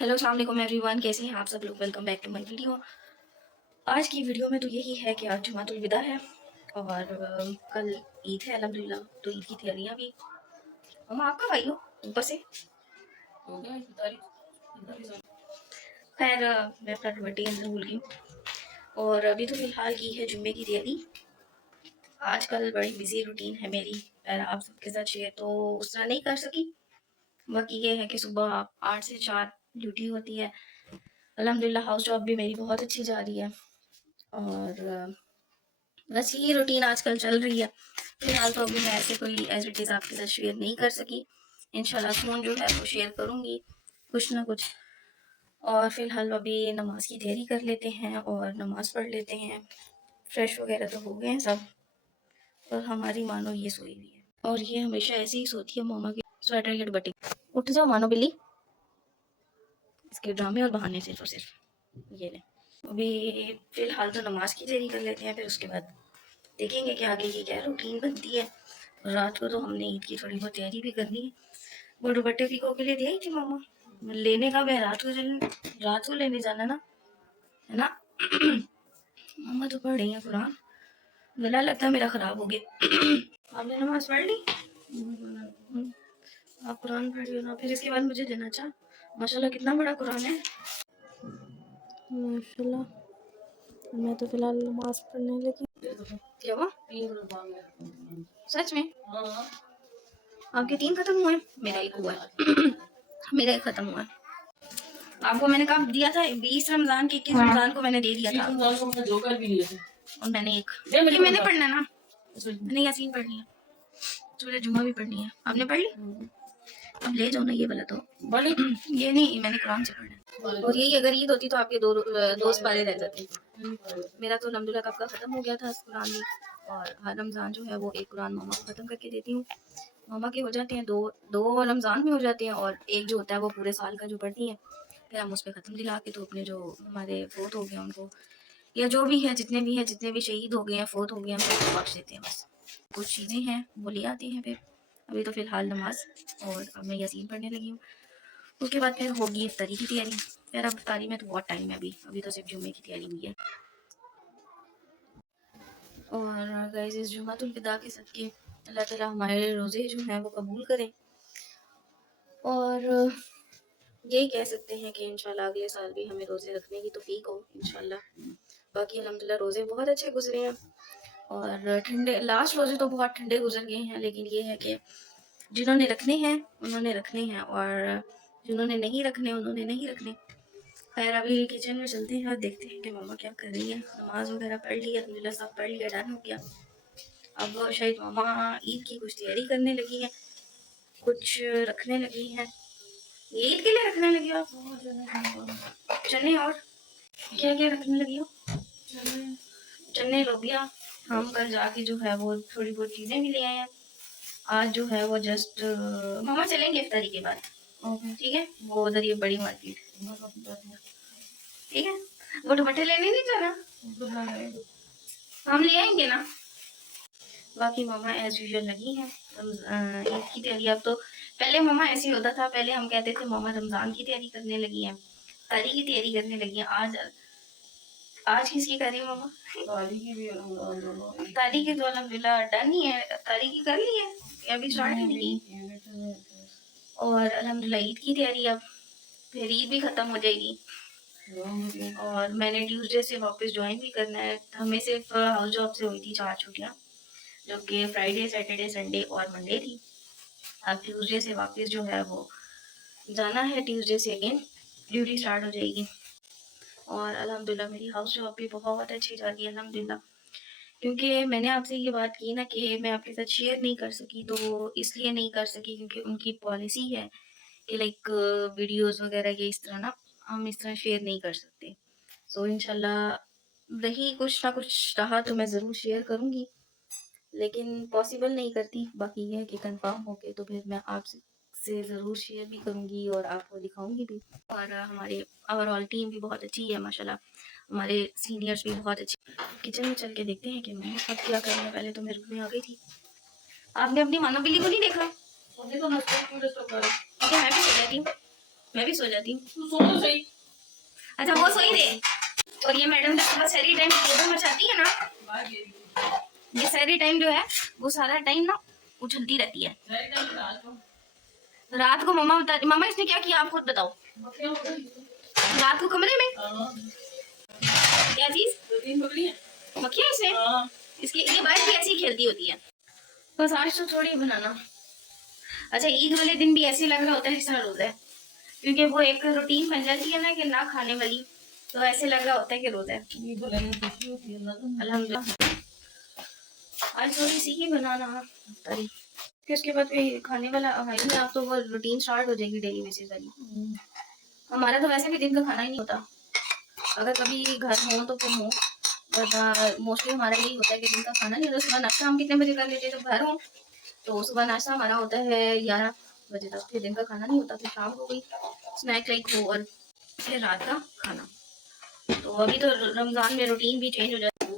Hello अस्सलाम वालेकुम everyone, कैसे हैं आप सब लोग। Welcome back to my video. आज की वीडियो में तो यही है कि आज जुमातुल विदा है और कल ईद है अल्हम्दुलिल्लाह। तो ईद की तैयारियां भी। मम्मा आप कब आई हो ऊपर से? खैर मैं अपना दुपट्टे अंदर भूल गई हूँ और अभी तो फिलहाल की है जुम्मे की तैयारी। आजकल बड़ी बिजी रूटीन है मेरी, पर आप सबके साथ शेयर तो उस तरह नहीं कर सकी। बाकी ये है कि सुबह 8 से 4 ड्यूटी होती है। अल्हम्दुलिल्लाह हाउस जॉब भी मेरी बहुत अच्छी जा रही है और बस यही रूटीन आजकल चल रही है। फिलहाल तो अभी मैं ऐसे कोई एज इट इज़ आपके साथ शेयर नहीं कर सकी। इंशाल्लाह सून जो है वो शेयर करूँगी कुछ ना कुछ। और फिलहाल अभी नमाज की तैयारी कर लेते हैं और नमाज पढ़ लेते हैं। फ्रेश वगैरह तो हो गए हैं सब और हमारी मानो ये सोई हुई है और ये हमेशा ऐसे ही सोती है मामा के स्वेटर के दुपट्टे। उठ जाओ मानो बिल्ली, इसके ड्रामे और बहाने सिर्फ और सिर्फ ये ले। अभी फिलहाल तो नमाज की तैयारी कर लेते हैं, फिर उसके बाद देखेंगे कि आगे की क्या रूटीन बनती है। रात को तो हमने ईद की थोड़ी बहुत तैयारी भी करनी है। वो दुपट्टे पीको के लिए दिया ही थी मामा, लेने का मैं रात को लेने जाना ना, है ना। मामा तो पढ़ रही है कुरान, गला लगता है मेरा खराब हो गया। आपने नमाज पढ़ ली? आप कुरान पढ़ रही हो ना, फिर इसके बाद मुझे देना। अच्छा माशाल्लाह कितना बड़ा कुरान है माशाल्लाह। मैं तो फिलहाल नमाज पढ़ने लगी। क्या हुआ? सच में? आपके 3 खत्म हुए? मेरा एक हुआ है। मेरा एक खत्म हुआ है। आपको मैंने कब दिया था? 20 रमजान के 21 रमजान को मैंने दे दिया था। और मैंने एक ये मैंने पढ़ना ना, मैंने यासीन पढ़ लिया, सूरह जुमा भी पढ़नी है। आपने पढ़ ली? अब ले जाओ ना ये वाला तो ये नहीं, मैंने कुरान से पढ़ना है। और यही अगर ईद होती तो आपके दोस्त पारे रह जाते। मेरा तो अल्हम्दुलिल्लाह कब का ख़त्म हो गया था कुरान भी। और हर रमज़ान जो है वो एक कुरान मामा को ख़त्म करके देती हूँ। मामा के हो जाते हैं दो रमज़ान में हो जाते हैं और एक जो होता है वो पूरे साल का जो पढ़ती है। फिर हम उस पर ख़त्म दिला के तो अपने जो हमारे फोत हो गए उनको, या जो भी है जितने भी शहीद हो गए हैं, फोत हो गए हैं, हम बख्श देते हैं। बस कुछ चीज़ें हैं वो ले आते हैं। फिर अभी तो फ़िलहाल नमाज और अब मैं यासीन पढ़ने लगी हूँ। उसके बाद फिर होगी इफ्तारी की तैयारी। फिर अब इफ्तारी में तो बहुत टाइम है, अभी तो सिर्फ जुम्मे की तैयारी हुई है। और गाइस इस जुमातुल विदा के सदके अल्लाह ताला हमारे रोज़े जो हैं वो कबूल करें। और यही कह सकते हैं कि इंशाल्लाह अगले साल भी हमें रोज़े रखने की तौफीक हो इंशाल्लाह। बाकी अल्हम्दुलिल्लाह रोज़े बहुत अच्छे गुजरे हैं और ठंडे लास्ट रोज़े तो बहुत ठंडे गुजर गए हैं। लेकिन ये है कि जिन्होंने रखने हैं उन्होंने रखने हैं और जिन्होंने नहीं रखने उन्होंने नहीं रखने। खैर अभी किचन में चलते हैं और देखते हैं कि मम्मा क्या कर रही है। नमाज वगैरह पढ़ ली अल्हम्दुलिल्लाह, सब पढ़ लिया, डन हो गया। अब शायद मम्मा ईद की कुछ तैयारी करने लगी है, कुछ रखने लगी है। ये ईद के लिए रखने लगी हो आप? चने और क्या क्या रखने लगी हो? चने, लोबिया। हम कल जाके जो है वो थोड़ी बहुत चीज़ें भी ले आए हैं। आज जो है वो जस्ट मामा चलेंगे इफ्तारी के बाद, ठीक है। वो उधर ये बड़ी मार्केट, ठीक है। वो दुपट्टे लेने नहीं जाना, हम ले आएंगे ना। बाकी मामा एज यूजुअल लगी हैं ईद की तैयारी। अब तो पहले मामा ऐसे ही होता था, पहले हम कहते थे मामा रमजान की तैयारी करने लगी हैं, तारी की तैयारी करने लगी हैं। आज आज किसकी कर रही है मामा? तारी की तो अल्हम्दुलिल्लाह डन ही है, तारी की कर ली है, अभी स्टार्ट ही नहीं की। और अल्हम्दुलिल्लाह ईद की तैयारी, अब फिर ईद भी खत्म हो जाएगी और मैंने ट्यूसडे से वापस ज्वाइन भी करना है। हमें सिर्फ हाउस जॉब से हुई थी 4 छुट्टियाँ, जो कि फ्राइडे, सैटरडे, संडे और मंडे थी। अब ट्यूसडे से वापस जो है वो जाना है, ट्यूसडे से अगेन ड्यूटी स्टार्ट हो जाएगी। और अल्हम्दुलिल्लाह मेरी हाउस जॉब भी बहुत अच्छी जा रही है अल्हम्दुलिल्लाह। क्योंकि मैंने आपसे ये बात की ना कि मैं आपके साथ शेयर नहीं कर सकी, तो इसलिए नहीं कर सकी क्योंकि उनकी पॉलिसी है कि लाइक वीडियोस वगैरह ये इस तरह ना, हम इस तरह शेयर नहीं कर सकते। सो इंशाल्लाह रही कुछ ना कुछ रहा तो मैं ज़रूर शेयर करूँगी, लेकिन पॉसिबल नहीं करती। बाकी ये है कि कंफर्म हो के तो फिर मैं आपसे ज़रूर शेयर भी करूँगी और आपको दिखाऊँगी भी। और हमारे ओवरऑल टीम भी बहुत अच्छी है माशाल्लाह, हमारे सीनियर्स भी बहुत अच्छे। किचन में चल के देखते हैं कि मैं अब क्या कर रही हूँ। पहले तो मैं रूम में आ गई थी। आपने अपनी मानो बिल्ली को नहीं देखा? ठीक है मैं भी चल जाती हूँ। मैं भी सो जाती हूँ। तू सो तो सही। अच्छा वो सोई दे। और ये मैडम जब सुबह सैरी टाइम टेबल मचाती है ना, ये सैरी टाइम जो है वो सारा टाइम ना उछलती रहती है। रात को मम्मा बता, मम्मा इसने क्या किया आप खुद बताओ। रात को कमरे में क्या चीज मक्खियाँ इसमें, इसकी ये बात भी ऐसी खेलती होती है। बस आज तो थोड़ी बनाना। अच्छा ईद वाले दिन भी ऐसे लग रहा होता है जिस तरह रोजा है, क्योंकि वो एक रूटीन बन जाती है ना कि ना खाने वाली, तो ऐसे लग रहा होता है कि रोजा है। अल्हम्दुलिल्लाह आज थोड़ी सी ही बनाना तारी, फिर उसके बाद फिर खाने वाला है में आप तो वो रूटीन स्टार्ट हो जाएगी डेली बेसिस वाली। हमारा तो वैसे भी दिन का खाना ही नहीं होता, अगर कभी घर हो तो फिर हो, वरना मोस्टली हमारा यही होता है कि दिन का खाना नहीं होता। सुबह नाश्ता हम कितने बजे कर लेते हैं जब घर हो, तो सुबह नाश्ता हमारा होता है 11 बजे तक, फिर दिन का खाना नहीं होता, फिर शाम को कोई स्नैक लाइक हो और फिर रात का खाना। तो अभी तो रमजान में रूटीन भी चेंज हो जाता है।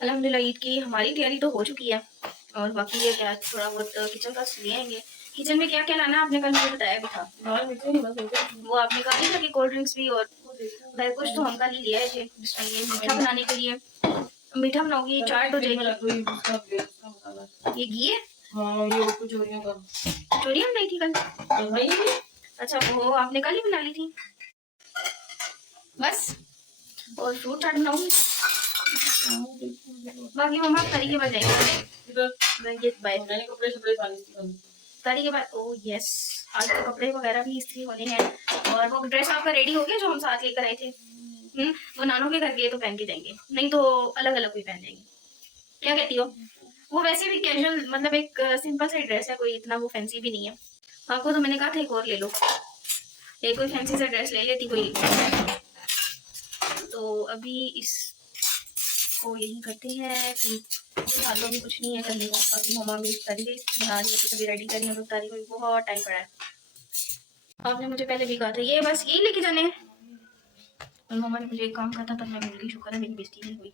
अल्हम्दुलिल्लाह ईद की हमारी तैयारी तो हो चुकी है, और बाकी ये क्या थोड़ा बहुत किचन का ले आएंगे। किचन में क्या क्या लाना आपने कल मुझे बताया भी था, वो आपने कहा नहीं था कि कोल्ड ड्रिंक्स भी और कुछ तो हम कल ही ले आए थे जिसमें ये मीठा बनाने के लिए। मीठा बनाओगी चाट हो जाएगी। ये घी है, हाँ ये चोरियां बनाई थी कल। अच्छा वो आपने कल ही बना ली थी बस, और फ्रूट चाट बनाऊंगी। बाकी मम्मा तारी के बाद जाएंगे तारी के बाद। ओ यस आज तो कपड़े वगैरह भी इस्त्री होने हैं, और वो ड्रेस आपका रेडी हो गया जो हम साथ लेकर आए थे। वो नानों के घर गए तो पहन के जाएंगे, नहीं तो अलग अलग भी पहन जाएंगे। क्या कहती हो? वो वैसे भी कैजुअल मतलब एक सिंपल सा ड्रेस है, कोई इतना वो फैंसी भी नहीं है। आपको तो मैंने कहा था एक और ले लो, एक कोई फैंसी सा ड्रेस ले लेती कोई। तो अभी इसको यही करते हैं कि हाथों भी कुछ नहीं है करने का। बाकी मम्मा भी तारी बना रही है तो कभी रेडी करनी है, तो तारी को भी बहुत टाइम पड़ा है। आपने मुझे पहले भी कहा था ये बस यही लेके जाने हैं, और मम्मा ने मुझे एक काम कहा था तब मैं भूल गई, शुक्र है मेरी बेइज्जती नहीं हुई।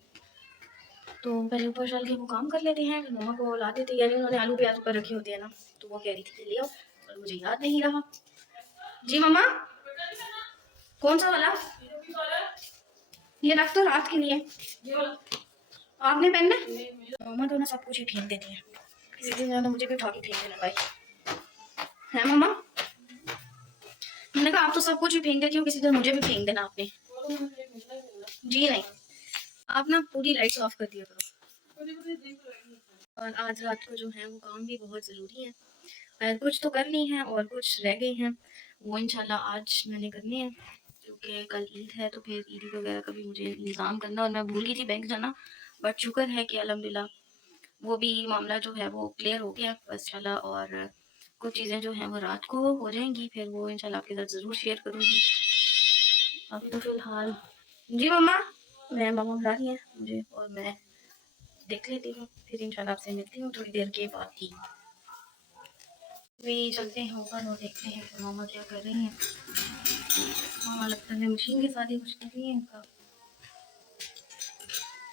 तो पहले ऊपर चल के वो काम कर लेते हैं, मम्मा को ला देते हैं, यानी उन्होंने आलू प्याज ऊपर रखे होते हैं ना, तो वो कह रही थी ले आओ, और मुझे याद नहीं रहा। जी मम्मा कौन सा वाला? ये रख तो रात के लिए, आपने पहनना। मम्मा तो ना सब कुछ ही फेंक देती है, किसी दिन तो मुझे भी उठा के फेंक देना भाई है मम्मा। मैंने कहा आप तो सब कुछ ही फेंक देती हो, किसी दिन मुझे भी फेंक देना आपने। जी नहीं, आप ना पूरी लाइट्स ऑफ कर दिया करो। और आज रात को जो है वो काम भी बहुत ज़रूरी है, कुछ तो कर ली हैं और कुछ रह गए हैं, वो इंशाल्लाह आज मैंने करने हैं, क्योंकि कल ईद है तो फिर ईद वगैरह का भी मुझे इंतज़ाम करना, और मैं भूल गई थी बैंक जाना, बट शुक्र है कि अल्हम्दुलिल्लाह वो भी मामला जो है वो क्लियर हो गया बस इंशाल्लाह। और कुछ चीज़ें जो हैं वो रात को हो जाएंगी, फिर वो इंशाल्लाह आपके साथ ज़रूर शेयर करूँगी। अभी तो फिलहाल जी मम्मा, मैं मम्मा बुला रही हैं मुझे और मैं देख लेती हूँ, फिर इंशाल्लाह आपसे मिलती हूँ थोड़ी देर के बाद ही। भी चलते हैं ऊपर और देखते हैं कि मामा क्या कर रही हैं। मामा लगता है मशीन के साथ ही कुछ कर रही है इनका।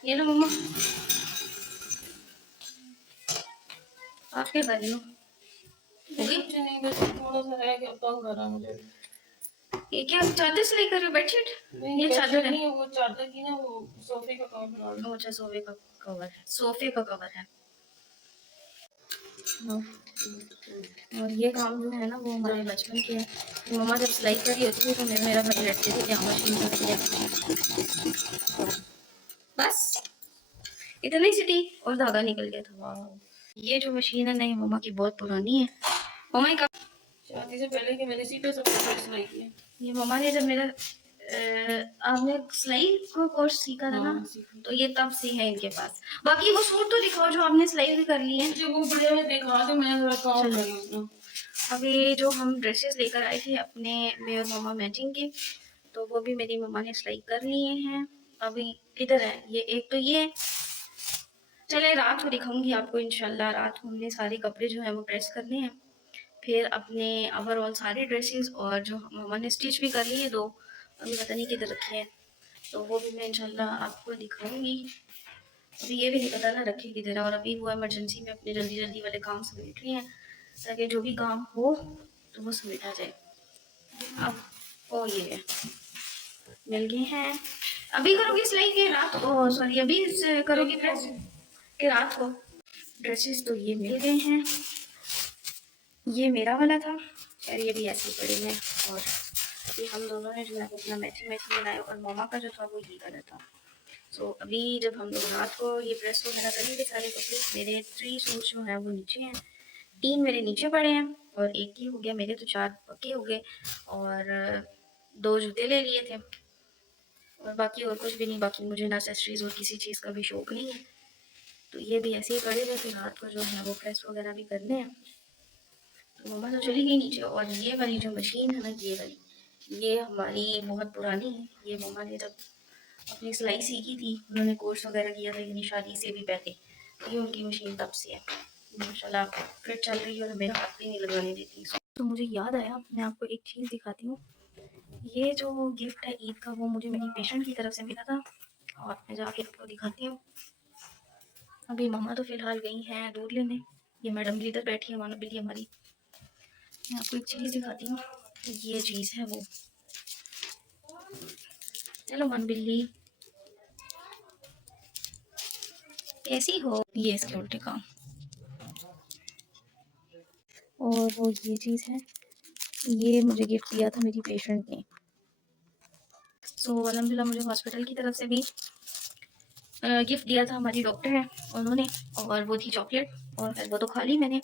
ये लो मम्मा, आप क्या कर रही हो? थोड़ा सा है कि तंग कर रहा मुझे। ये क्या चादर से लेकर रही हो? बेडशीट? ये चादर नहीं है, वो चादर की ना वो सोफे का कवर बना लो। अच्छा सोफे का कवर है, सोफे का कवर है। और ये काम जो है ना वो हमारे बचपन के है, तो मम्मा जब सिलाई कर रही होती थी तो मेरा भाई लड़ते थे क्या मशीन कर रही है, बस इतनी सी थी और धागा निकल गया था। ये जो मशीन है नहीं मम्मा की बहुत पुरानी है, मम्मा का शादी से पहले की मैंने इसी पे सब सिलाई की है। ये मम्मा ने जब मेरा आपने सिलाई को कोर्स सीखा था ना, तो ये तब से है इनके पास। बाकी वो सूट तो दिखाओ जो आपने सिलाई भी कर ली है। मुझे वो बड़े में दिखा दो, मैं थोड़ा काम कर लूँ। अभी जो हम ड्रेसेस लेकर आए थे अपने मैं और मम्मा मैचिंग के, तो वो भी मेरी मम्मा ने सिलाई कर लिए हैं। अभी किधर है ये, एक तो ये चले रात को दिखाऊंगी आपको इंशाल्लाह। रात को हमने सारे कपड़े जो है वो प्रेस करने हैं, फिर अपने ओवरऑल सारे ड्रेसेस और जो मम्मा ने स्टिच भी कर लिए दो, अभी पता नहीं किधर रखे हैं, तो वो भी मैं इंशाल्लाह आपको दिखाऊंगी। अभी ये भी नहीं पता ना रखे किधर है, और अभी वो इमरजेंसी में अपने जल्दी जल्दी वाले काम समेट रहे हैं ताकि जो भी काम हो तो वो समेटा जाए। अब ओ ये मिल गए हैं। अभी करोगी सिलाई के रात को, सॉरी अभी करोगी प्रेस के रात को। ड्रेसेस तो ये मिल गए हैं। ये मेरा वाला था और ये भी ऐसे ही पड़े हैं। और ये हम दोनों ने जो है अपना मैचिंग मैचिंग बनाया और मामा का जो था वो ये कलर था। सो अभी जब हम लोग रात को ये प्रेस वगैरह करेंगे सारे कपड़े, मेरे 3 सूट जो हैं वो नीचे हैं, 3 मेरे नीचे पड़े हैं और एक ही हो गया, मेरे तो 4 पक्के हो गए। और 2 जूते ले लिए थे और बाकी और कुछ भी नहीं। बाकी मुझे ना एक्सेसरीज और किसी चीज़ का भी शौक नहीं है, तो ये भी ऐसे ही पड़े हुए थे। रात को जो है वो प्रेस वगैरह भी करने हैं। तो मम्मा तो चली गई नीचे। और ये वाली जो मशीन है ना, ये वाली, ये हमारी बहुत पुरानी है। ये मम्मा ने जब अपनी सिलाई सीखी थी, उन्होंने कोर्स वगैरह किया था यानी शादी से भी पहले, ये उनकी मशीन तब से है। माशाल्लाह फिर चल रही है और मेरा हाथ भी नहीं लगाने देती। तो मुझे याद आया, मैं आपको एक चीज़ दिखाती हूँ। ये जो गिफ्ट है ईद का, वो मुझे मेरी पेशेंट की तरफ से मिला था और मैं जाके आपको दिखाती हूँ। अभी मम्मा तो फिलहाल गई हैं दूध लेने। ये मैडम भी इधर बैठी है, मानो बिल्ली हमारी। मैं आपको एक चीज़ दिखाती हूँ, ये चीज़ है वो। चलो मन बिल्ली कैसी हो, ये इसके उल्टे काम। और वो ये चीज़ है, ये मुझे गिफ्ट दिया था मेरी पेशेंट ने। सो अल्हम्दुलिल्लाह मुझे हॉस्पिटल की तरफ से भी गिफ्ट दिया था, हमारी डॉक्टर है उन्होंने, और वो थी चॉकलेट। और फिर वो तो खा ली मैंने।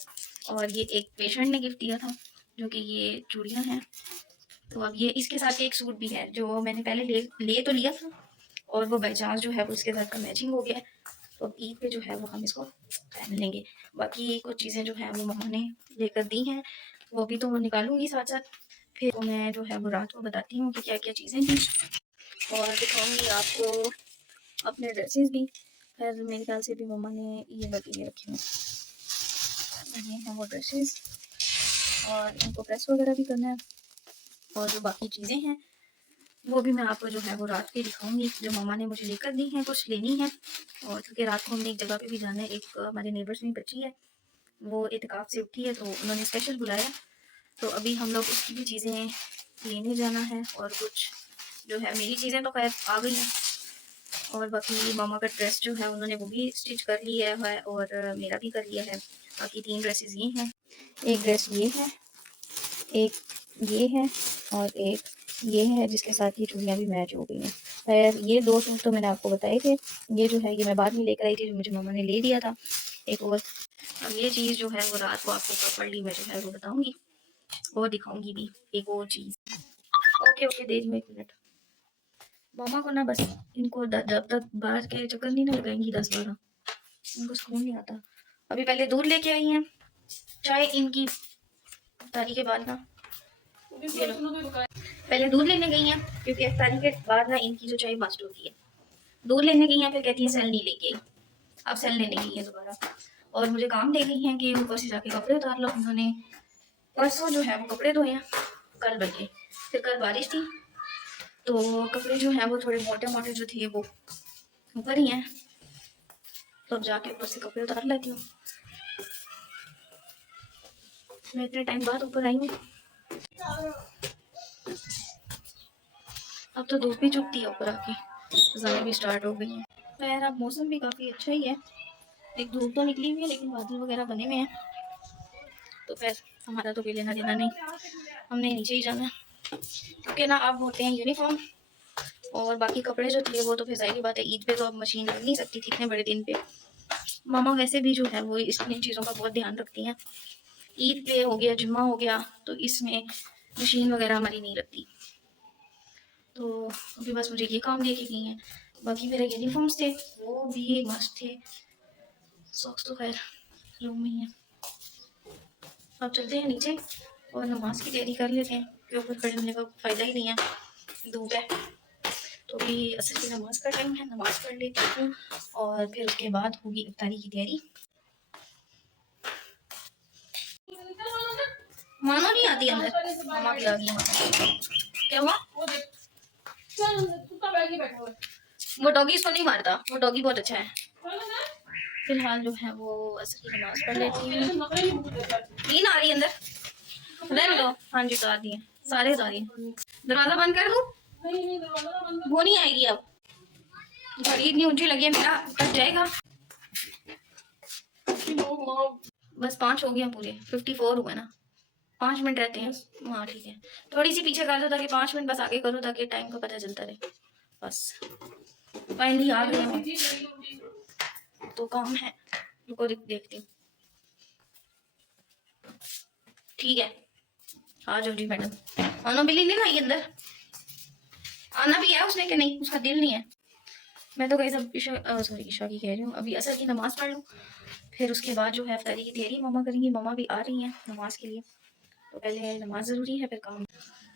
और ये एक पेशेंट ने गिफ्ट दिया था, जो कि ये चूड़ियाँ हैं। तो अब ये इसके साथ एक सूट भी है जो मैंने पहले ले तो लिया था, और वो बाई चांस जो है वो इसके साथ का मैचिंग हो गया है। तो अब ईद पे जो है वो हम इसको पहन लेंगे। बाकी कुछ चीज़ें जो है वो मम्मा ने लेकर दी हैं, वो भी तो मैं निकालूंगी साथ साथ। फिर मैं जो है वो रात को बताती हूँ कि क्या क्या चीज़ें थी, और दिखाऊंगी आपको अपने ड्रेसेस भी। फिर मेरे ख्याल से भी मम्मा ने ये वाली रखी हुई, ये हैं वो ड्रेसेस, और इनको प्रेस वगैरह भी करना है। और जो बाकी चीज़ें हैं वो भी मैं आपको जो है वो रात के दिखाऊंगी, जो मम्मा ने मुझे लेकर दी हैं, कुछ लेनी है। और क्योंकि रात को हमने एक जगह पे भी जाना है, एक हमारे नेबर्स में बच्ची है, वो इत्तेकाफ से उठी है, तो उन्होंने स्पेशल बुलाया। तो अभी हम लोग उसकी भी चीज़ें लेने जाना है। और कुछ जो है मेरी चीज़ें तो खैर आ गई हैं, और बाकी मामा का ड्रेस जो है उन्होंने वो भी स्टिच कर लिया है, और मेरा भी कर लिया है। बाकी 3 ड्रेसेस ये हैं, एक ड्रेस ये है, एक ये है, और एक ये है जिसके साथ ये चूड़ियाँ भी मैच हो गई हैं। खैर ये 2 सूट तो मैंने आपको बताए थे। ये जो है ये मैं बाद में लेकर आई थी, जो मुझे मम्मा ने ले दिया था एक और। अब ये चीज़ जो है वो रात को आपको प्रॉपर्ली मैं जो है वो बताऊँगी और दिखाऊँगी भी एक और चीज़। ओके ओके दे रही हूँ 1 मिनट। मम्मा को ना बस इनको जब तक बाहर के चक्कर नहीं ना लगाएंगी 10-12, इनको सुकून नहीं आता। अभी पहले दूध लेके आई हैं, चाय इनकी इफ्तारी के बाद ना, ये लो पहले दूध लेने गई हैं क्योंकि इफ्तारी के बाद ना इनकी जो चाय मस्ट होती है। दूध लेने गई हैं, फिर कहती है सेल नहीं लेके आई, अब सेल लेने गई है दोबारा। और मुझे काम दे गई हैं कि ऊपर से जाके कपड़े उतार लो। उन्होंने परसों जो है वो कपड़े धोए हैं, कल बल्कि, फिर कल बारिश थी तो कपड़े जो हैं वो थोड़े मोटे मोटे जो थे वो ऊपर ही हैं, तो अब जाके ऊपर से कपड़े उतार लेती हूँ। मैं इतने टाइम बाद ऊपर आई हूँ, अब तो धूप भी चुभती है ऊपर आके, ज़्यादा भी स्टार्ट हो गई है। खैर अब मौसम भी काफ़ी अच्छा ही है, एक धूप तो निकली हुई है लेकिन बादल वगैरह बने हुए हैं। तो फिर हमारा तो कोई लेना देना नहीं, हमने नीचे ही जाना है क्योंकि ना अब होते हैं यूनिफॉर्म। और बाकी कपड़े जो थे वो तो फिर ज़ाहिर बात है ईद पे तो अब मशीन लग नहीं सकती थी इतने बड़े दिन पे। मामा वैसे भी जो है वो इन चीज़ों का बहुत ध्यान रखती हैं। ईद पे हो गया, जुम्मा हो गया, तो इसमें मशीन वगैरह हमारी नहीं रखती। तो अभी बस मुझे ये काम दे के गई हैं। बाकी मेरे यूनिफॉर्म्स थे वो भी मस्त थे, सॉक्स तो खैर रूम में ही है। अब चलते हैं नीचे और नमाज की तैयारी कर लेते हैं, ऊपर खड़े होने का फ़ायदा ही नहीं है, धूप है। तो अभी असर की नमाज का टाइम है, नमाज पढ़ लेती हूँ और फिर उसके बाद होगी इफ्तारी की तैयारी। मानो नहीं आती अंदर, मामा भी आ गई है। क्या हुआ? वो डॉगी इसको नहीं मारता, वो डॉगी बहुत अच्छा है। फिलहाल जो है वो असर की नमाज पढ़ लेती हूँ। ऐसे नखरे नहीं मुझे करते। नींद आ रही है अंदर, रहने दो। हाँ जी, उतार दिए सारे, उतार दिए। दरवाजा बंद कर दूँ? नहीं नहीं दरवाजा ना बंद वो नहीं आएगी अब, घड़ी इतनी ऊंची लगी है, मेरा कट जाएगा। कर लोग माँ बस 5 हो गया पूरे, 54 हुए ना, 5 मिनट रहते हैं। हाँ ठीक है, थोड़ी सी पीछे कर दो ताकि 5 मिनट बस आगे करो ताकि टाइम का पता चलता रहे। बस फाइनली आ गए हम, तो काम है, रुको देखती हूँ। ठीक है, आ जाओ जी मैडम। आना बिल्ली नहीं आई अंदर, आना भी है उसने कि नहीं, उसका दिल नहीं है। मैं तो कहीं सब सॉरी ईशा की कह रही हूँ, अभी असर की नमाज पढ़ लूँ, फिर उसके बाद जो है इफ्तारी की तैयारी मम्मा करेंगी। मम्मा भी आ रही हैं नमाज के लिए, तो पहले नमाज ज़रूरी है फिर काम।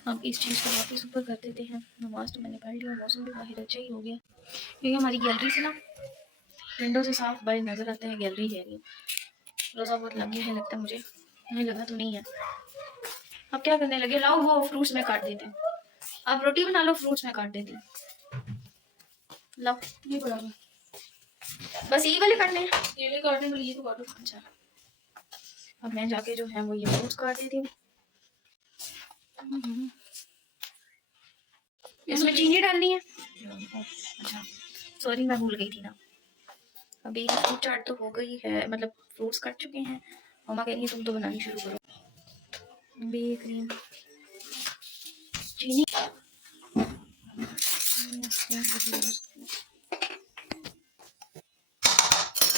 हम इस चीज़ को वापस ऊपर कर देते हैं। नमाज तो मैंने पढ़ लिया, मौसम भी बाहर अच्छा ही हो गया, क्योंकि हमारी गैलरी से ना विंडो से साफ बाहर नज़र आता है गैलरी है। रोज़ा बहुत लग गया है लगता है मुझे, नहीं लगा तो नहीं है। अब क्या करने लगे, लाओ वो फ्रूट्स में काट देते हैं। आप रोटी बना लो, फ्रूट्स में काट देती हूँ। लाओ ये बड़ा बस यही वाले काटने हैं। केले काटने के लिए तो काटो। अच्छा, अब मैं जाके जो है वो ये फ्रूट्स काट देती हूँ। इसमें चीनी डालनी है? अच्छा सॉरी, मैं भूल गई थी ना। अभी फ्रूट चाट तो हो गई है, मतलब फ्रूट्स कट चुके हैं। मम्मा कह रही है तुम तो बनानी शुरू करो। अभी क्रीम चीनी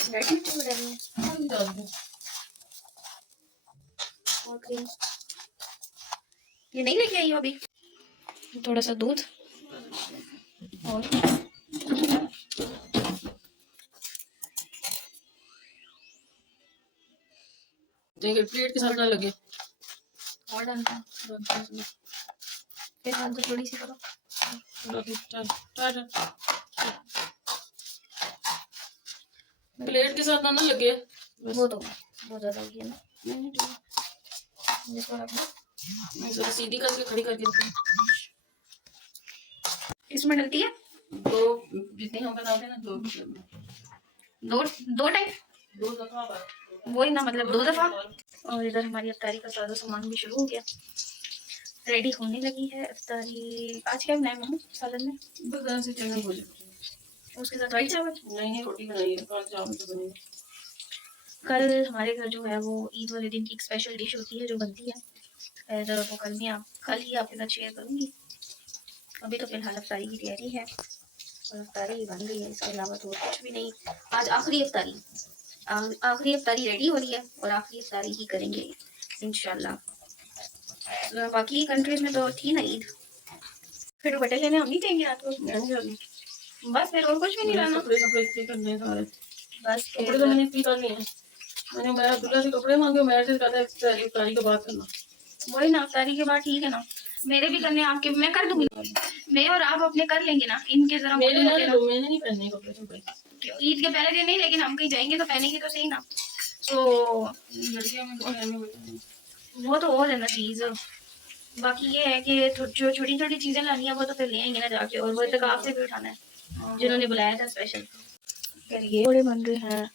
रेड मिर्च भी डालनी है हम डाल दो। और क्रीम। ये नहीं लेके आई हो अभी? थोड़ा सा दूध और देखिए प्लेट के साथ ना लगे। और डालना है। फिर हाल तो थोड़ी सी करो। प्लेट के साथ ना लगे। वो तो बहुत ज़्यादा हो गया ना। नहीं ठीक है। जिसको रखना मैं जरा सीधी करके खड़ी करके रखी। किसमें डलती है? दो जितनी हम बनाते हैं ना, दो दो टाइम, दो दफा बस। वही ना, मतलब 2 दफा। और इधर हमारी इफ्तारी का सारा सामान भी शुरू हो गया, रेडी होने लगी है इफ्तारी। आज क्या बनाया मम्मी सालन में? बगैर से चलने बोले। उसके साथ वही चावल। नहीं रोटी बनाई है, कल चावल तो बनेगा। कल हमारे घर जो है वो ईद वाले दिन की एक स्पेशल डिश होती है जो बनती है, फिर वो कल ही आपके साथ शेयर करूँगी। अभी तो फिलहाल इफ्तारी की तैयारी है और इफ्तारी बन गई है, इसके अलावा तो कुछ भी नहीं। आज आखिरी इफ्तारी, आखिरी इफ्तारी रेडी हो रही है और आखिरी इफ्तारी ही करेंगे इंशाल्लाह। बाकी कंट्रीज में तो थी ना ईद, फिर दुपट्टे लेने हम नहीं देंगे आपको, बस फिर और कुछ भी नहीं लाना। कपड़े कपड़े इतने करने हैं सारे। बस कपड़े तो मैंने इतनी करनी है। मैंने मैं अब्दुल्ला से कपड़े मांगे, मैं से कहता है इफ्तारी के बाद करना। वही ना, इफ्तारी के बाद ठीक है ना, मेरे भी करने, आपके मैं कर दूंगी। मैं और आप अपने कर लेंगे ना, इनके जरा मेरे मोटे ना मोटे मैंने नहीं पहने कपड़े कपड़े। ईद के पहले दिन नहीं, लेकिन हम कहीं जाएंगे तो पहनेंगे तो सही ना। तो लड़कियों में तो पहने हुए हैं। वो तो और है ना चीज। बाकी ये है कि जो छोटी छोटी चीजें लानी है वो तो फिर ले आएंगे ना जाके, और वो इत्तेकाफ से भी उठाना है जिन्होंने बुलाया था स्पेशल। फिर ये बड़े बन रहे हैं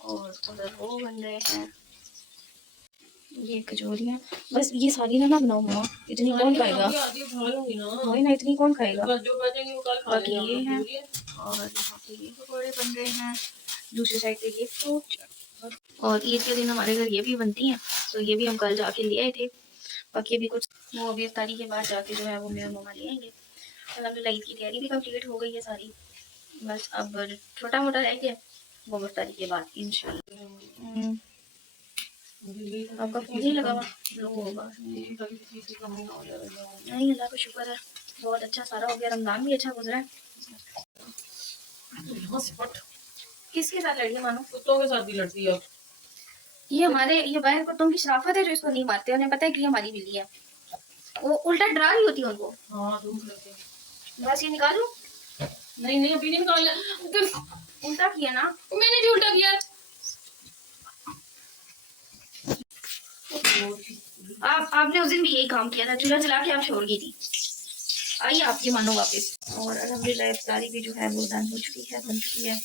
और उधर वो बन रहे हैं, ये कचौरियाँ। बस ये सारी ना बनाओ मम्मा, इतनी कौन खाएगा? वही ना, इतनी कौन खाएगा? जो बचेंगे वो कल खा बाकी लेंगे। ये है, और यहाँ पे ये पकौड़े बन रहे हैं, दूसरी साइड पे ये फ्रूट। और ईद के दिन हमारे घर ये भी बनती हैं, तो ये भी हम कल जाके ले आए थे। बाकी अभी कुछ वो अभी इफ्तारी के बाद जाके जो है वो मेरे मम्मा ले आएंगे। अल्हम्दुलिल्लाह ईद की तैयारी भी कंप्लीट हो गई है सारी, बस अब छोटा मोटा रह गया वो इफ्तारी के बाद इंशाल्लाह। आपका फोन ही लगा हुआ लो होगा? नहीं, अल्लाह का शुक्र है, बहुत अच्छा सारा हो गया। रमजान भी अच्छा गुजरा है। किसके साथ लड़ी है मानो? कुत्तों के साथ भी लड़ती है। ये हमारे ये बाहर कुत्तों की शराफत है जो इसको नहीं मारते, उन्हें पता है कि ये हमारी बिल्ली है, वो उल्टा डरा रही होती है उनको। हाँ धूप लगती है। बस ये निकालू? नहीं नहीं अभी नहीं निकालना। उल्टा किया ना मैंने जो उल्टा किया। आपने उस दिन भी यही काम किया था, चूल्हा जला के आप छोड़ गई थी। आइए आपकी मानो वापस। और अल्हम्दुलिल्लाह इफ्तारी भी जो है वो डन हो चुकी है, बन चुकी है।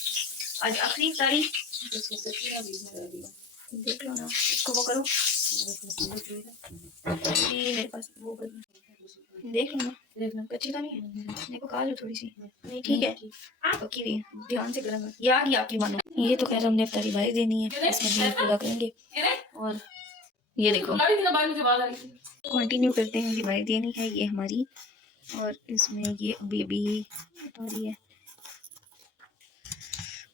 आज आखिरी इफ्तारी। इसको सच्ची ना बीच में रह गया। देख लो ना, इसको वो करो जी, मेरे पास वो करो, देख लो ना, देख लो। कच्ची तो नहीं है, मेरे को खा लो थोड़ी सी। नहीं ठीक है, पकी हुई है, ध्यान से करना। ये आ गई आपकी मानो। ये तो खैर हमने इफ्तारी भाई देनी है, इसमें दीन पूरा करेंगे। और ये देखो बुला रही थी ना भाई, मुझे आवाज आ रही थी। कंटिन्यू करते हैं, दिवाई देनी है ये हमारी। और इसमें ये बेबी आ रही है।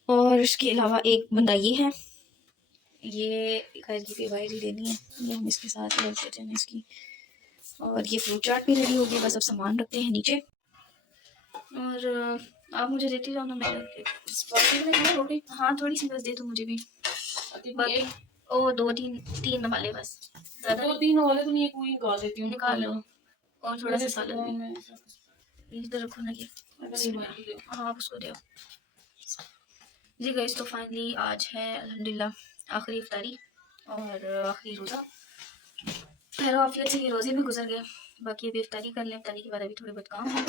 और इसके अलावा एक बंदा ये है, ये खैर की दिवाई देनी है, ये हम इसके साथ लोड देते हैं इसकी। और ये फ्रूट चाट भी रेडी हो गया, बस अब सामान रखते हैं नीचे। और आप मुझे देती जाओ ना, मैं रोटी हाँ थोड़ी सी बस दे दो मुझे भी। बाकी ओ 2 3 वाले बस, ज़्यादा दो तीन वाले तो नहीं, एक वही निकाल देती हूँ। निकाल लो। और थोड़ा सा सालन भी इधर रखो ना, ये हाँ आप उसको दो जी। गाइस तो फाइनली आज है अल्हम्दुलिल्लाह आखिरी इफ्तारी और आखिरी रोज़ा। खैर आफियत से ये रोज़े भी गुजर गए। बाकी अभी इफ्तारी कर लें, इफ्तारी के बाद अभी थोड़े बहुत काम हैं,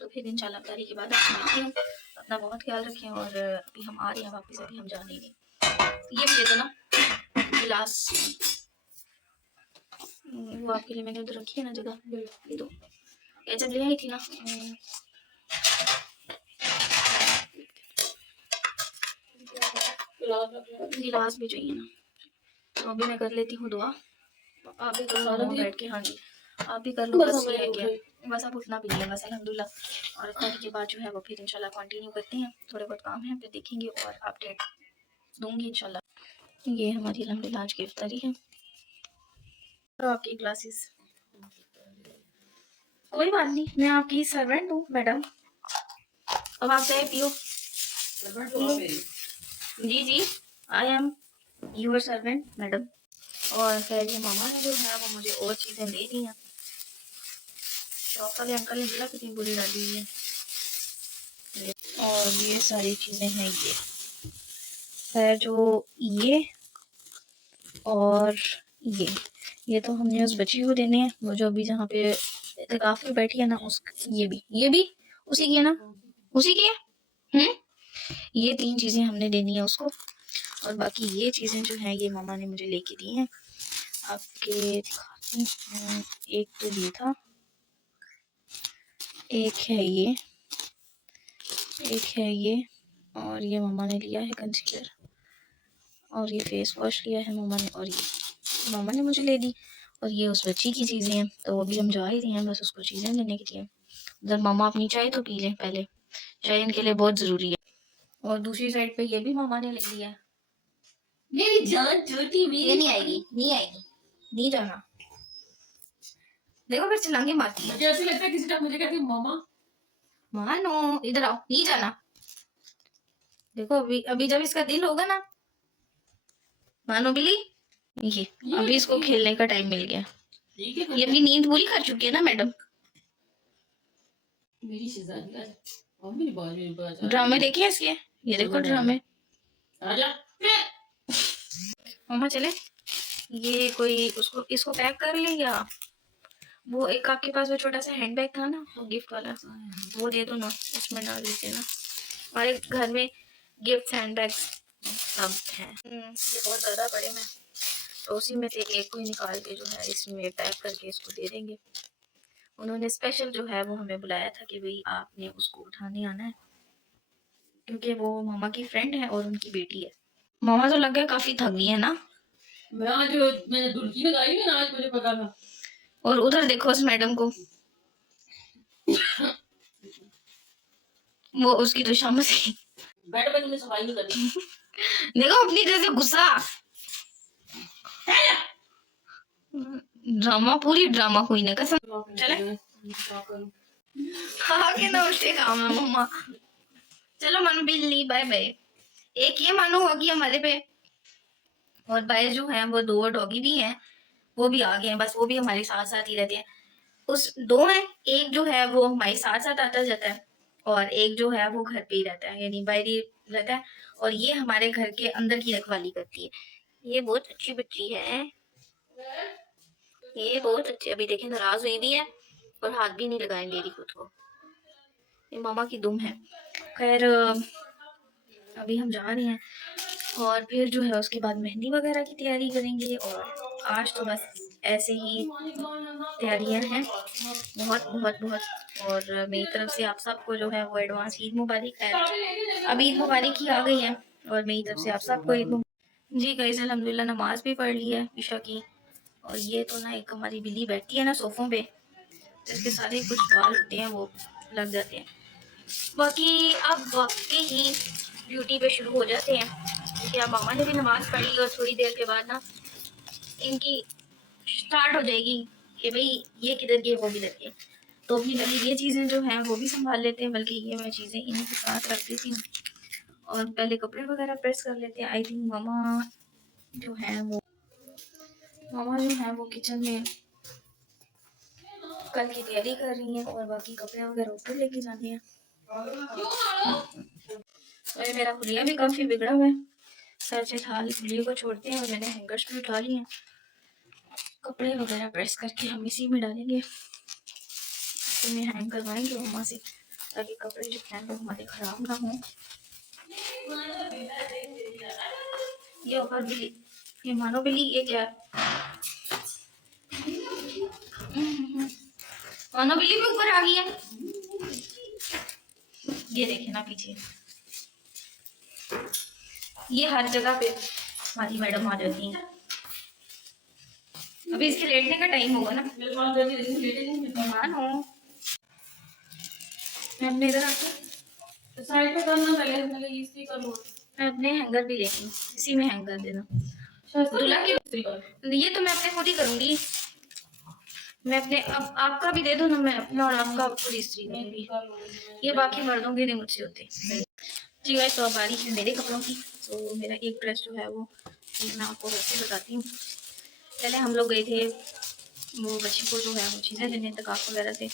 तो फिर इंशाल्लाह इफ्तारी के बाद आपसे मिलती हूँ। अपना बहुत ख्याल रखें। और अभी हम आ रहे हैं वापस, अभी हम जा नहीं रहे। ये भी दे दो ना गिलास, वो आपके लिए मैंने उधर रखी है ना जगह, ये दो। जब ले आई थी ना, गिलास भी चाहिए ना, तो अभी मैं कर लेती हूँ दुआ। आप भी कर लो बैठ के। हाँ जी आप भी कर लो, बस ये है क्या, बस आप उठना भी नहीं है बस अल्हम्दुलिल्लाह। और इफ्तारी के बाद जो है वो फिर इंशाल्लाह कंटिन्यू करते हैं, थोड़े बहुत काम है फिर देखेंगे और अपडेट दूंगी इंशाल्लाह। ये हमारी अल्हम्दुलिल्लाह आज की इफ्तारी है। और आपकी क्लासेस, कोई बात नहीं, मैं आपकी सर्वेंट हूँ मैडम, अब आप चाय पियो। जी जी, I am your servant madam. और खैर ये मामा ने जो है वो मुझे और चीज़ें दे दी हैं। शॉप वाले अंकल ने दिला कितनी बुरी डाली हुई है। और ये सारी चीज़ें हैं ये, खैर जो ये और ये तो हमने उस बच्ची को देने हैं, वो जो अभी जहाँ पे इत्तेकाफ में बैठी है ना, उस ये भी उसी की है ना, उसी की है। ये 3 चीज़ें हमने देनी है उसको। और बाकी ये चीज़ें जो हैं ये मामा ने मुझे लेके दी हैं। आपके दिखाती हूँ, एक तो ये था, एक है ये, एक है ये, और ये मामा ने लिया है कंसीलर, और ये फेस वॉश लिया है मामा ने, और ये मामा ने मुझे ले दी। और ये उस बच्ची की चीज़ें हैं, तो अभी हम जा ही रहे हैं बस उसको चीज़ें लेने के लिए। उधर मामा अपनी चाय तो पी लें पहले, चाय इनके लिए बहुत ज़रूरी है। और दूसरी साइड पे ये भी मामा ने ले लिया है। मेरी जान छोटी, ये नहीं आएगी, नहीं जाना। देखो फिर छलांगे मारती है। मुझे ऐसे लगता है किसी टाइम मुझे कहती है मामा, मानो इधर आओ, नहीं जाना। देखो अभी अभी जब इसका दिल होगा ना, मानो बिल्ली, ये अभी इसको खेलने का टाइम मिल गया। ये अपनी नींद पूरी कर चुकी है ना मैडम। मेरी शिजानी ड्रामे देखे हैं इसके, ये देखो ड्रामे। आजा मामा चले, ये कोई उसको इसको पैक कर ले, या वो एक आपके पास वो छोटा सा हैंडबैग था ना, वो गिफ्ट वाला, वो दे दो ना, उसमें डाल देते ना। हमारे घर में गिफ्ट हैंडबैग सब हैं। ये बहुत ज़्यादा बड़े में, तो उसी में से एक को ही निकाल के जो है इसमें पैक करके इसको दे देंगे। उन्होंने स्पेशल जो है वो हमें बुलाया था कि भाई आपने उसको उठाने आना है, क्योंकि वो मामा की फ्रेंड है और उनकी बेटी है। मामा तो लग गए काफी थक गई है ना। मैंने दुल्की लगाई है ना, आज मुझे पता था। और उधर देखो उस मैडम को, वो उसकी तो शाम से बेड पे तुमने सफाई नहीं करनी। देखो अपनी जैसे गुस्सा, ड्रामा, पूरी ड्रामा क्वीन है कसम। चले हाँ के ना उल्टे काम है मम्मा। चलो मानो बिल्ली बाय बाय। एक ये मानो होगी हमारे पे, और बाय जो है वो 2 डॉगी भी हैं, वो भी आ गए हैं, बस वो भी हमारे साथ साथ ही रहते हैं। उस 2 है, एक जो है वो हमारे साथ साथ आता जाता है, और एक जो है वो घर पे ही रहता है, यानी बाहर ही रहता है। और ये हमारे घर के अंदर की रखवाली करती है। ये बहुत अच्छी बच्ची है, ये बहुत अच्छी। अभी देखें नाराज हुई भी है और हाथ भी नहीं लगाने दे रही खुद को। ये मामा की दुम है। खैर अभी हम जा रहे हैं और फिर जो है उसके बाद मेहंदी वगैरह की तैयारी करेंगे। और आज तो बस ऐसे ही तैयारियां हैं, बहुत बहुत बहुत। और मेरी तरफ से आप सबको जो है वो एडवांस ईद मुबारक है। अब ईद मुबारक ही आ गई है और मेरी तरफ से आप सबको ईद मुबारक। जी गाइस, अल्हम्दुलिल्लाह नमाज भी पढ़ ली है ईशा की। और ये तो ना एक हमारी बिल्ली बैठती है ना सोफों पे, जिसके सारे कुछ बाल होते हैं वो लग जाते हैं। बाकी अब वाकई ही ड्यूटी पे शुरू हो जाते हैं, क्योंकि अब मामा ने भी नमाज पढ़ ली और थोड़ी देर के बाद ना इनकी स्टार्ट हो जाएगी कि भाई ये किधर गए वो किधर गए। तो अपनी लगी ये चीज़ें जो हैं वो भी संभाल लेते हैं, बल्कि ये मैं चीज़ें इन्हीं के साथ रख देती हूँ और पहले कपड़े वगैरह प्रेस कर लेते हैं। आई थिंक जो है वो मामा जो है वो किचन में कल की तैयारी कर रही हैं और बाकी कपड़े वगैरह ऊपर लेके जाने हैं। और ये मेरा हुलिया भी काफ़ी बिगड़ा हुआ है। सर फिलहाल हुलिये को छोड़ते हैं और मैंने हैंगर्स भी उठा लिए हैं। कपड़े वगैरह प्रेस करके हम इसी में डालेंगे, तो मैं हैंग करवाएंगे मम्मा से, ताकि कपड़े जो हैं वो हमारे ख़राब ना हों। ये ऊपर बिल्ली, ये मानो बिल्ली, ये क्या है? मानो बिल्ली भी ऊपर आ गई है। ये देखे ना पीछे, ये हर जगह पे हमारी मैडम आ जाती हैं। अभी इसके लेटने का टाइम होगा ना। मेहमान हो, मैं अपने इधर आके साइड पे करना, पहले इसी कर लो। मैं अपने हैंगर भी लेती हूँ, इसी में हैंग कर देना। दूल्हा की ये तो मैं अपने खुद ही करूंगी। मैं अपने अब आपका भी दे दो ना, मैं अपना और आपका खुद इस्त्री करूंगी। ये बाकी मर्दों के नहीं मुझसे होते। जी गाइस, तो अब बारी है मेरे कपड़ों की। तो मेरा एक ड्रेस जो है वो मैं आपको वैसे बताती हूँ। पहले हम लोग गए थे वो बच्ची को जो है वो चीज़ें देने, तकाफ वगैरह से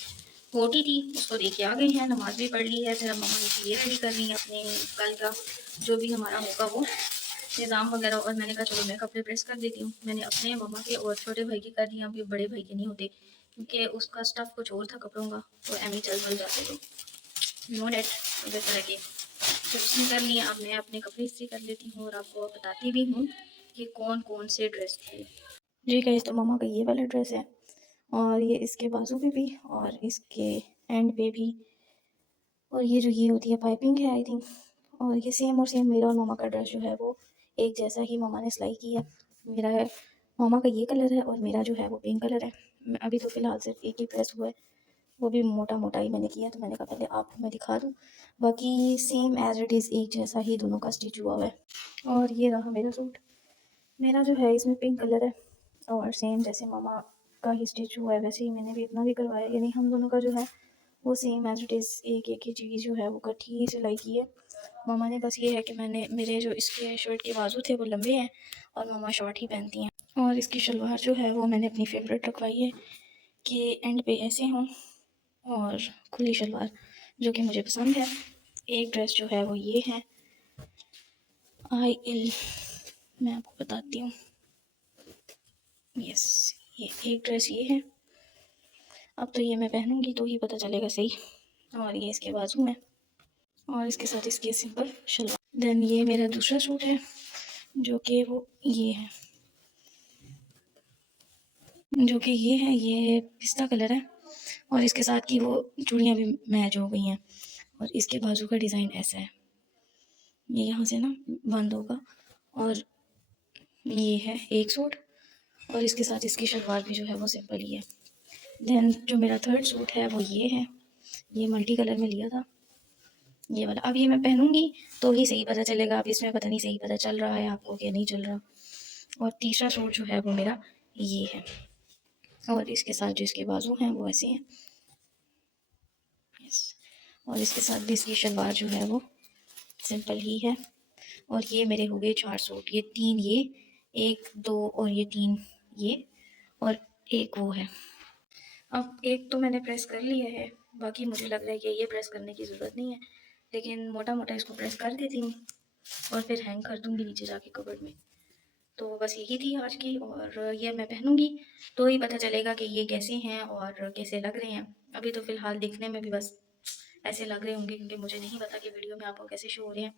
मोटी थी, उसको दे के आ गई है, नमाज भी पढ़ ली है। फिर अब मम्मा मुझे ये रेडी कर रही है अपने कल का जो भी हमारा होगा वो निज़ाम वगैरह। और मैंने कहा चलो मैं कपड़े प्रेस कर देती हूँ। मैंने अपने मम्मा के और छोटे भाई के कर दिए, अभी बड़े भाई के नहीं होते, क्योंकि उसका स्टफ़ कुछ और था कपड़ों का, तो एम ही चल जाते थे। नो डेट इस तरह के टिप्स नहीं कर लिए। अब मैं अपने कपड़े इस्त्री कर लेती हूँ और आपको बताती भी हूँ कि कौन कौन से ड्रेस थे। जी गाइस, तो मम्मा का ये वाला ड्रेस है और ये इसके बाजू पे भी और इसके एंड पे भी, और ये जो ये होती है पाइपिंग है आई थिंक। और ये सेम और सेम मेरा और मम्मा का ड्रेस जो है वो एक जैसा ही मम्मा ने सिलाई की है। मेरा है, मम्मा का ये कलर है और मेरा जो है वो पिंक कलर है। अभी तो फ़िलहाल सिर्फ एक ही प्रेस हुआ है, वो भी मोटा मोटा ही मैंने किया, तो मैंने कहा पहले आपको मैं दिखा दूँ। बाकी सेम एज इट इज़ एक जैसा ही दोनों का स्टिच हुआ हुआ है। और ये रहा मेरा सूट, मेरा जो है इसमें पिंक कलर है और सेम जैसे मामा का ही स्टिच हुआ है वैसे ही मैंने भी इतना भी करवाया, यानी हम दोनों का जो है वो सेम एज इट इज़ एक एक ही चीज़ जो है वो इकट्ठी ही सिलाई की है। मामा ने बस ये है कि मैंने मेरे जो इसके शर्ट के बाजू थे वो लंबे हैं और मामा शॉर्ट ही पहनती हैं। और इसकी शलवार जो है वो मैंने अपनी फेवरेट रखवाई है कि एंड पे ऐसे हों और खुली शलवार, जो कि मुझे पसंद है। एक ड्रेस जो है वो ये है IL, मैं आपको बताती हूँ। यस, ये एक ड्रेस ये है। अब तो ये मैं पहनूंगी तो ही पता चलेगा सही। और ये इसके बाजू में और इसके साथ इसकी सिंपल शलवार। देन ये मेरा दूसरा सूट है जो कि वो ये है, ये पिस्ता कलर है और इसके साथ की वो चूड़ियाँ भी मैच हो गई हैं। और इसके बाजू का डिज़ाइन ऐसा है, ये यहाँ से ना बंद होगा। और ये है एक सूट और इसके साथ इसकी शलवार भी जो है वो सिंपल ही है। देन जो मेरा थर्ड सूट है वो ये है, ये मल्टी कलर में लिया था ये वाला। अब ये मैं पहनूंगी तो ही सही पता चलेगा, अब इसमें पता नहीं सही पता चल रहा है आपको क्या नहीं चल रहा। और तीसरा सूट जो है वो मेरा ये है और इसके साथ जो इसके बाजू हैं वो ऐसे हैं। यस, और इसके साथ भी इसकी शलवार जो है वो सिंपल ही है। और ये मेरे हो गए 4 सूट, ये 3 ये, 1 2 और ये 3 ये और एक वो है। अब एक तो मैंने प्रेस कर लिया है, बाकी मुझे लग रहा है कि ये प्रेस करने की ज़रूरत नहीं है, लेकिन मोटा मोटा इसको प्रेस कर देती हूँ और फिर हैंग कर दूँगी नीचे जाके कबर्ड में। तो बस यही थी आज की, और ये मैं पहनूंगी तो ही पता चलेगा कि ये कैसे हैं और कैसे लग रहे हैं। अभी तो फ़िलहाल दिखने में भी बस ऐसे लग रहे होंगे, क्योंकि मुझे नहीं पता कि वीडियो में आपको कैसे शो हो रहे हैं।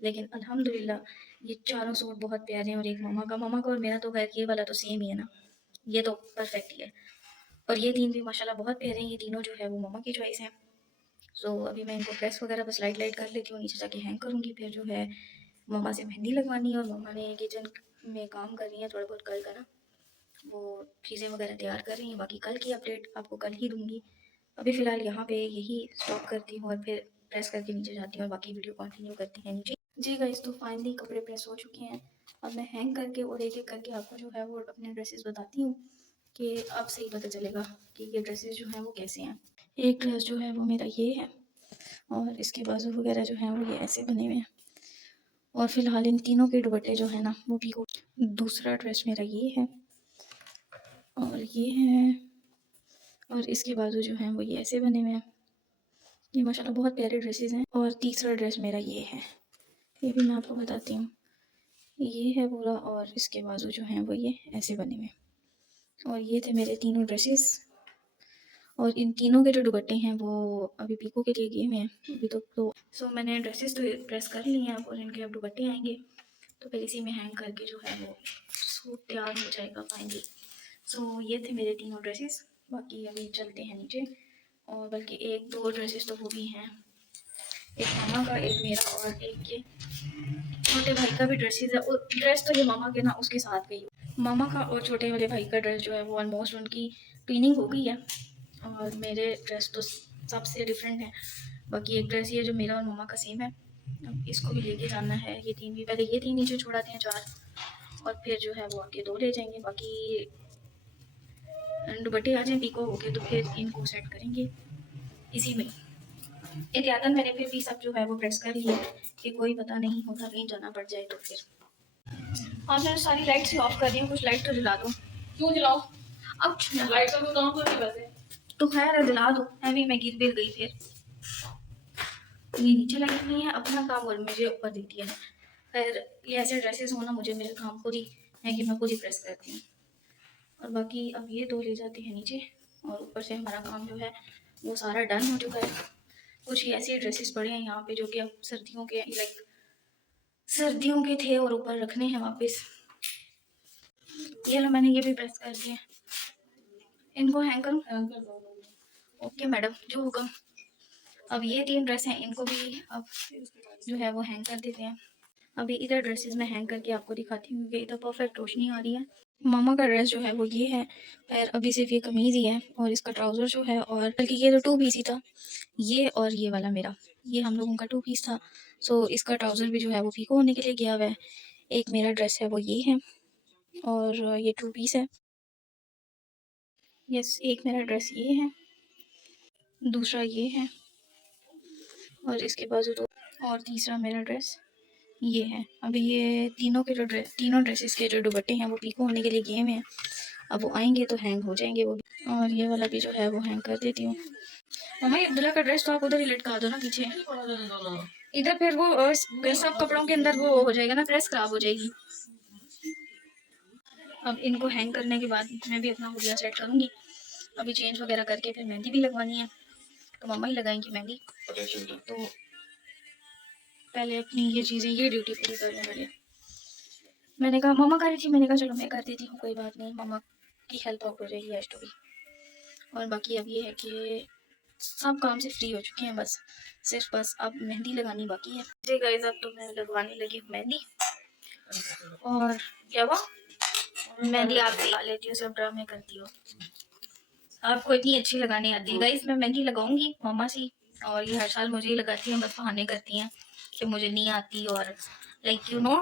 लेकिन अल्हम्दुलिल्लाह ये चारों सूट बहुत प्यारे हैं। और एक मम्मा का और मेरा तो खैर ये वाला तो सेम ही है ना, ये तो परफेक्ट ही है। और ये 3 भी माशाल्लाह बहुत प्यारे हैं। ये तीनों जो है वो मम्मा की चॉइस है। सो अभी मैं इनको प्रेस वगैरह बस लाइट कर लेती हूँ, नीचे जाके हैंग करूँगी। फिर जो है मम्मा से मेहंदी लगवानी है, और मम्मा ने किचन में काम कर रही है थोड़ा बहुत कल का ना, वो चीज़ें वगैरह तैयार कर रही हैं। बाकी कल की अपडेट आपको कल ही दूँगी। अभी फ़िलहाल यहाँ पे यही स्टॉप करती हूँ और फिर प्रेस करके नीचे जाती हूँ और बाकी वीडियो कंटिन्यू करते हैं नीचे। जी गाइस, तो फाइनली कपड़े प्रेस हो चुके हैं। अब मैं हैंग करके और एक-एक करके आपको जो है वो अपने ड्रेसेस बताती हूँ, कि अब से ही पता चलेगा कि ये ड्रेसेस जो हैं वो कैसे हैं। एक ड्रेस जो है वो मेरा ये है, और इसके बाजू वगैरह जो हैं वो ये ऐसे बने हुए हैं। और फ़िलहाल इन तीनों के दुपट्टे जो है ना वो भी हो। दूसरा ड्रेस मेरा ये है, और ये है, और इसके बाजू जो हैं वो ये ऐसे बने हुए हैं। ये माशाल्लाह बहुत प्यारे ड्रेसेस हैं। और तीसरा ड्रेस मेरा ये है, ये भी मैं आपको बताती हूँ। ये है पूरा, और इसके बाजू जो हैं वो ये ऐसे बने हुए हैं। और ये थे मेरे तीनों ड्रेसेस। और इन तीनों के जो दुपट्टे हैं वो अभी पीको के लिए गए हुए हैं अभी तो सो मैंने ड्रेसेस तो प्रेस कर लिए हैं, और इनके अब दुपट्टे आएंगे तो फिर इसी में हैंग करके जो है वो सूट तैयार हो जाएगा फाइनली। सो ये थे मेरे तीनों ड्रेसेस। बाकी अभी चलते हैं नीचे, और बल्कि एक दो ड्रेसेस तो वो भी हैं, एक मामा का, एक मेरा, और एक ये छोटे भाई का भी ड्रेसेस है। ड्रेस तो ये मामा के ना उसके साथ गई, मामा का और छोटे वाले भाई का ड्रेस जो है वो ऑलमोस्ट उनकी ट्विनिंग हो गई है, और मेरे ड्रेस तो सबसे डिफरेंट है। बाकी एक ड्रेस ये जो मेरा और मामा का सेम है, अब इसको भी लेके जाना है। ये तीन भी, पहले ये तीन नीचे छोड़ाते हैं, चार, और फिर जो है वो आगे दो ले जाएंगे। बाकी दुपट्टे आ जाए पीको हो गए तो फिर इनको सेट करेंगे इसी में। एहतियातन मैंने फिर भी सब जो है वो प्रेस कर लिया, कि कोई पता नहीं होता कहीं जाना पड़ जाए तो फिर। और मैं सारी लाइट्स ही ऑफ कर रही हूँ, कुछ लाइट तो जला दो। क्यों जलाओ? अब लाइट का कोई काम तो नहीं वैसे। तो खैर जला दो, मैं भी गिर गई फिर। ये नीचे लगी हुई है, अपना काम और मुझे ऊपर देती है। खैर ये ऐसे ड्रेसेस होना मुझे मेरे काम खुद ही है कि मैं खुद ही प्रेस करती हूँ। और बाकी अब ये दो ले जाते हैं नीचे, और ऊपर से हमारा काम जो है वो सारा डन हो चुका है। कुछ ही ऐसे ड्रेसेस पड़े हैं यहाँ पे जो कि अब सर्दियों के सर्दियों के थे, और ऊपर रखने हैं वापस। ये लो, मैंने ये भी प्रेस कर दिए। इनको हैंग करूँ? हैंग कर दो। ओके मैडम, जो हुक्म। अब ये तीन ड्रेस हैं, इनको भी अब जो है वो हैंग कर देते हैं। अभी इधर ड्रेसेस में हैंग करके आपको दिखाती हूँ कि इधर परफेक्ट रोशनी आ रही है। मामा का ड्रेस जो है वो ये है, खैर अभी सिर्फ ये कमीज़ ही है, और इसका ट्राउज़र जो है, और बल्कि ये तो टू पीस ही था, ये और ये वाला मेरा, ये हम लोगों का टू पीस था। सो इसका ट्राउज़र भी जो है वो फीको होने के लिए गया हुआ है। एक मेरा ड्रेस है वो ये है, और ये टू पीस है। यस, एक मेरा ड्रेस ये है, दूसरा ये है, और इसके बाजू दो, और तीसरा मेरा ड्रेस ये है। अभी ये तीनों ड्रेसेस के जो दुपट्टे हैं वो पीको होने के लिए गए हुए हैं। अब वो आएंगे तो हैंग हो जाएंगे वो भी। और ये वाला भी जो है वो हैंग कर देती हूँ। मम्मा ये अब्दुल्ला का ड्रेस तो आप उधर ही लटका दो ना पीछे, इधर फिर वो सब कपड़ों के अंदर वो हो जाएगा ना, प्रेस खराब हो जाएगी। अब इनको हैंग करने के बाद मैं भी अपना हुलिया सेट करूँगी। अभी चेंज वगैरह करके फिर मेहंदी भी लगवानी है, तो मम्मा ही लगाएंगी मेहंदी। तो पहले अपनी ये चीज़ें, ये ड्यूटी पूरी कर लूँ पहले। मैंने कहा मम्मा कर रही थी, मैंने कहा चलो मैं कर देती हूँ, कोई बात नहीं, मम्मा की हेल्प आउट हो जाएगी आज तो भी। और बाकी अब ये है कि सब काम से फ्री हो चुके हैं, बस अब मेहंदी लगानी बाकी है। जी गाइस, अब तो मैं लगवाने लगी हूँ मेहंदी। और क्या हुआ? मेहंदी आप लगा लेती हो, सब ड्रामे करती हो, आपको इतनी अच्छी लगाने आती है। गाइस मैं मेहंदी लगाऊंगी मम्मा से, और ये हर साल मुझे ही लगाती हैं, बस बहाने करती हैं कि मुझे नहीं आती, और लाइक यू नो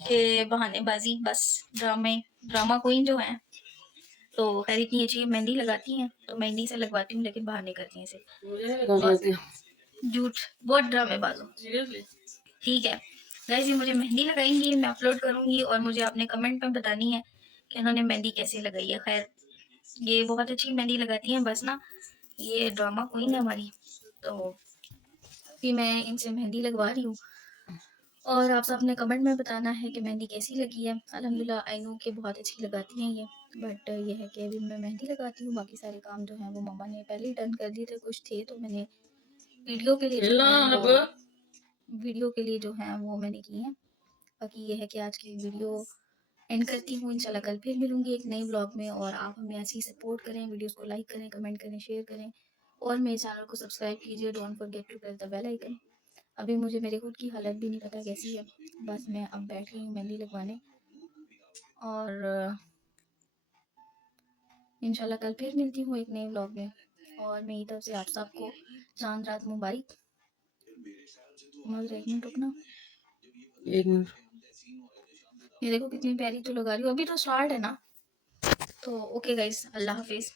के बहानेबाजी, बस ड्रामा क्वीन जो है। तो खैर इतनी अच्छी मेहंदी लगाती हैं तो मेहंदी से लगवाती हूँ, लेकिन बहाने करती हैं सिर्फ। मुझे नहीं लगाते। झूठ, बहुत ड्रामेबाज हो। सीरियसली? ठीक है गाइस, ये मुझे मेहंदी लगाएंगी, मैं अपलोड करूंगी, और मुझे आपने कमेंट में बतानी है कि उन्होंने मेहंदी कैसे लगाई है। खैर ये बहुत अच्छी मेहंदी लगाती हैं, बस ना ये ड्रामा क्वीन है हमारी। तो फिर मैं इनसे मेहंदी लगवा रही हूँ, और आप सब ने कमेंट में बताना है कि मेहंदी कैसी लगी है। अल्हम्दुलिल्लाह आई नो कि बहुत अच्छी लगाती हैं ये, बट ये है कि अभी मैं मेहंदी लगाती हूँ, बाकी सारे काम जो हैं वो मम्मा ने पहले ही डन कर दिए थे। कुछ थे तो मैंने वीडियो के लिए जो है वो वीडियो के लिए जो है वो मैंने की हैं। बाकी ये है कि आज की वीडियो एंड करती हूँ। इंशाल्लाह कल फिर मिलूँगी एक नए ब्लॉग में, और आप हमें ऐसे ही सपोर्ट करें, वीडियोस को लाइक करें, कमेंट करें, शेयर करें, और मेरे चैनल को सब्सक्राइब कीजिए। Don't forget to press the bell icon. अभी मुझे मेरे खुद की हालत भी नहीं पता कैसी है, बस मैं अब बैठ रही हूँ मेहंदी लगवाने, और इंशाल्लाह कल फिर मिलती हूँ एक नए ब्लॉग में। और मेरी तरफ से आप सबको चांद रात मुबारक। मगर एक मिनट रुकना, 1 मिनट। ये देखो कितनी प्यारी तो लगा रही हूँ, अभी तो स्टार्ट है ना। तो ओके गाइस, अल्लाह हाफिज़।